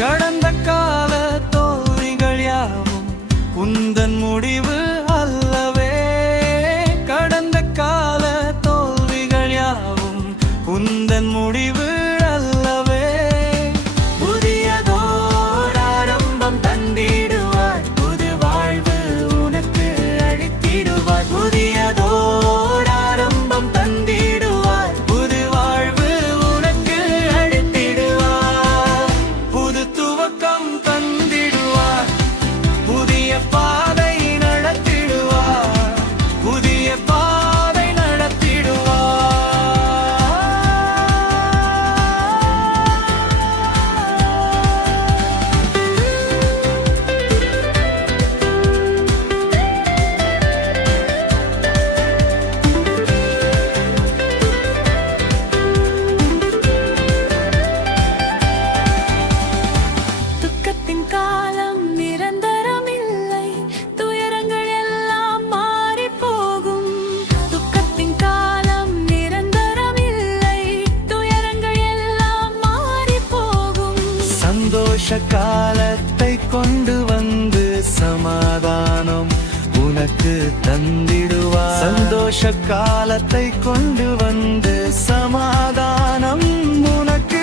கடந்த கால தோல்விகள் யாவும் உந்தன் முடிவு அல்லவே. கடந்த கால தோல்விகள் யாவும் உந்தன் முடிவு அல்லவே. புதியதோர் ஆரம்பம் தந்திடுவார், புது வாழ்வு உனக்கு அளித்திடுவார். புதியதோர் ஆரம்பம் தந்திடுவார், புது வாழ்வு உனக்கு அளித்திடுவார். புது துவக்கம் தந்திடுவார், புதிய பாதை நடத்திடுவார், புதிய பாதை நடத்திடுவார். துக்கத்தின் காலம் நிரந்தரமில்லை, துயரங்கள் எல்லாம் மாறி போகும். துக்கத்தின் காலம் நிரந்தரமில்லை, துயரங்கள் எல்லாம் மாறி போகும். சந்தோஷ காலத்தை கொண்டு வந்து சமாதானம் உனக்கு தந்திடுவார். சந்தோஷ காலத்தை கொண்டு வந்து சமாதானம் உனக்கு